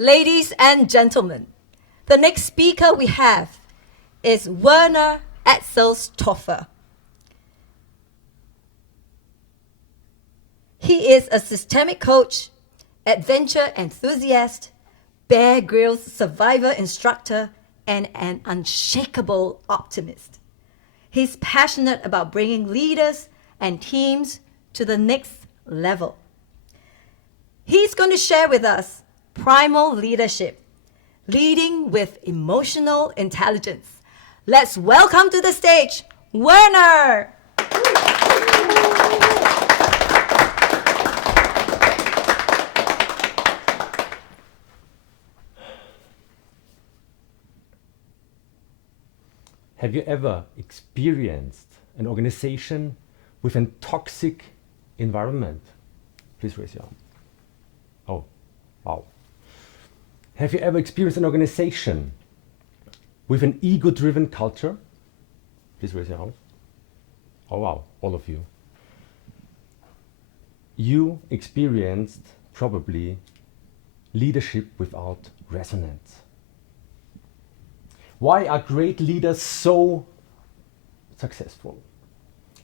Ladies and gentlemen, the next speaker we have is Werner Etzelstorfer. He is a systemic coach, adventure enthusiast, Bear Grylls survivor instructor, and an unshakable optimist. He's passionate about bringing leaders and teams to the next level. He's going to share with us Primal Leadership, leading with emotional intelligence. Let's welcome to the stage, Werner! Have you ever experienced an organization with a toxic environment? Please raise your hand. Oh, wow. Have you ever experienced an organization with an ego-driven culture? Please raise your hand. Oh, wow, all of you. You experienced probably leadership without resonance. Why are great leaders so successful?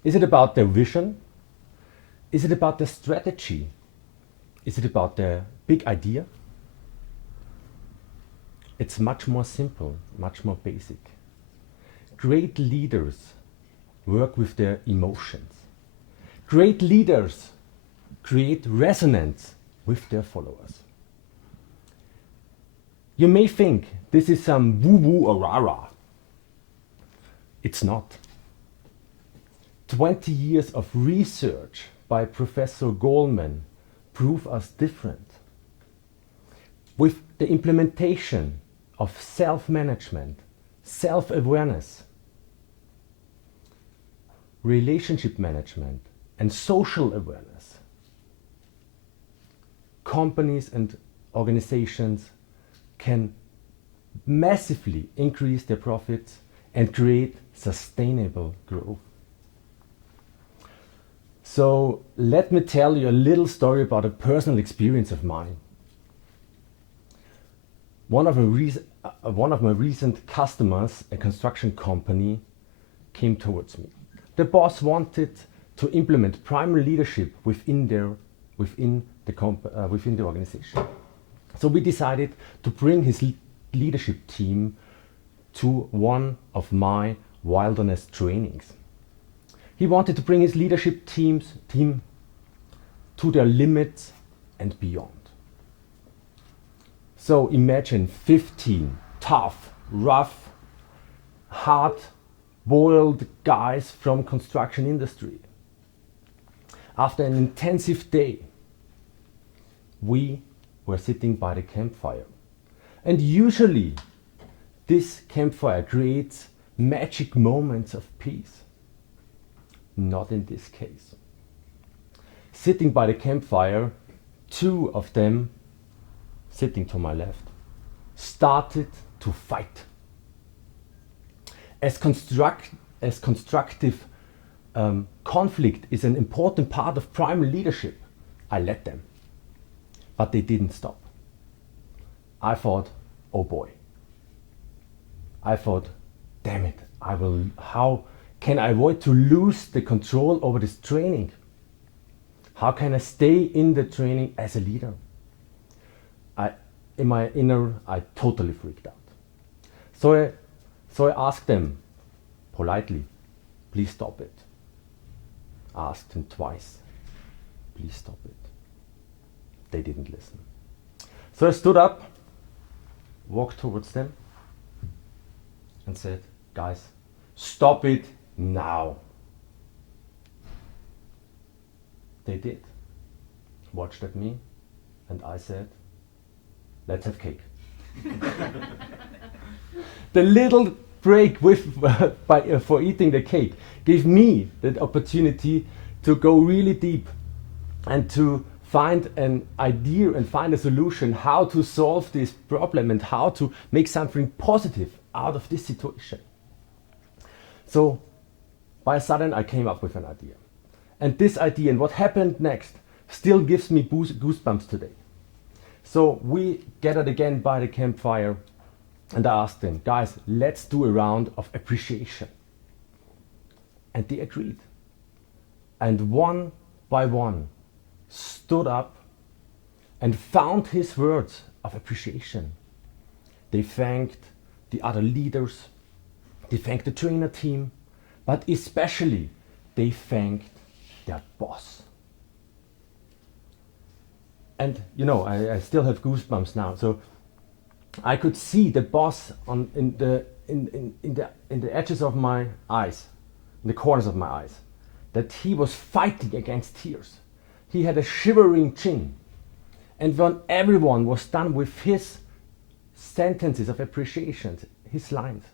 Is it about their vision? Is it about their strategy? Is it about their big idea? It's much more simple, much more basic. Great leaders work with their emotions. Great leaders create resonance with their followers. You may think this is some woo-woo or rah-rah. It's not. 20 years of research by Professor Goleman prove us different. With the implementation of self-management, self-awareness, relationship management, and social awareness, companies and organizations can massively increase their profits and create sustainable growth. So let me tell you a little story about a personal experience of mine. One of my recent customers, a construction company, came towards me. The boss wanted to implement primal leadership within the organization. So we decided to bring his leadership team to one of my wilderness trainings. He wanted to bring his leadership team to their limits and beyond. So imagine 15 tough, rough, hard-boiled guys from construction industry. After an intensive day, we were sitting by the campfire. And usually this campfire creates magic moments of peace. Not in this case. Sitting by the campfire, two of them, sitting to my left, started to fight. As constructive conflict is an important part of primal leadership, I let them. But they didn't stop. I thought, oh boy. I thought, damn it, how can I avoid to lose the control over this training? How can I stay in the training as a leader? In my inner, I totally freaked out. So I asked them politely, please stop it. I asked them twice, please stop it. They didn't listen. So I stood up, walked towards them, and said, guys, stop it now. They did. Watched at me, and I said, let's have cake. The little break for eating the cake gave me the opportunity to go really deep and to find an idea and find a solution how to solve this problem and how to make something positive out of this situation. So by a sudden I came up with an idea. And this idea and what happened next still gives me goosebumps today. So we gathered again by the campfire and I asked them, guys, let's do a round of appreciation. And they agreed. And one by one stood up and found his words of appreciation. They thanked the other leaders, they thanked the trainer team, but especially they thanked their boss. And you know, I still have goosebumps now. So I could see the boss in the edges of my eyes, in the corners of my eyes, that he was fighting against tears. He had a shivering chin. And when everyone was done with his sentences of appreciation, his lines,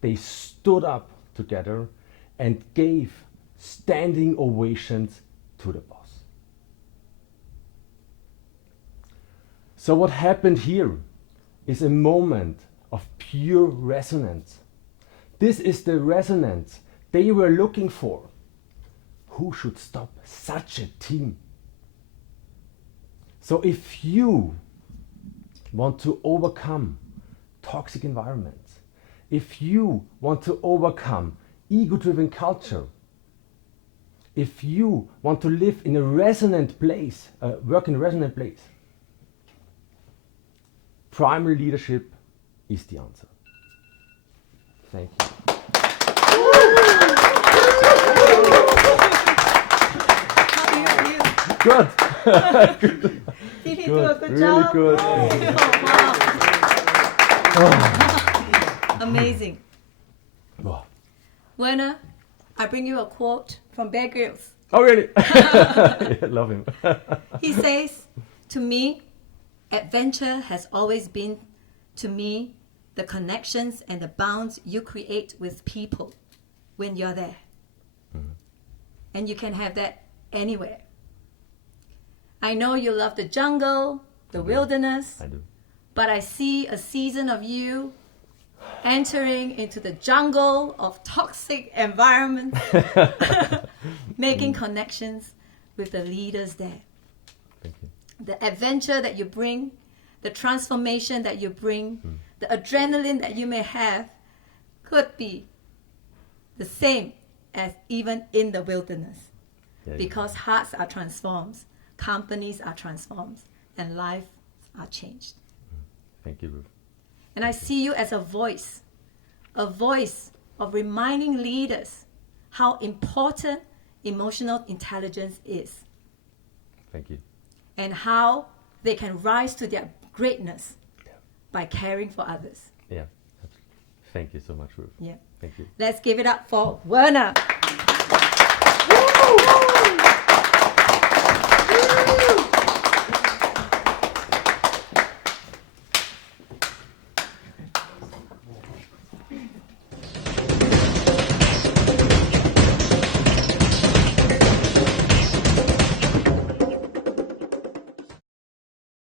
they stood up together and gave standing ovations to the boss. So what happened here is a moment of pure resonance. This is the resonance they were looking for. Who should stop such a team? So if you want to overcome toxic environments, if you want to overcome ego-driven culture, if you want to live in a resonant place, work in a resonant place, primal leadership is the answer. Thank you. Good. Did he do a good Really job? good. Oh, wow. Amazing. Oh. Werner, I bring you a quote from Bear Grylls. Oh, really? I love him. He says, to me, adventure has always been, to me, the connections and the bonds you create with people when you're there. Mm-hmm. And you can have that anywhere. I know you love the jungle, the wilderness. I do. But I see a season of you entering into the jungle of toxic environments, making connections with the leaders there. Thank you. The adventure that you bring, the transformation that you bring, the adrenaline that you may have could be the same as even in the wilderness. Because hearts are transformed, companies are transformed, and lives are changed. Thank you, Ruth. And I see you as a voice of reminding leaders how important emotional intelligence is. Thank you. And how they can rise to their greatness by caring for others. Yeah. Thank you so much, Ruth. Yeah. Thank you. Let's give it up for Werner.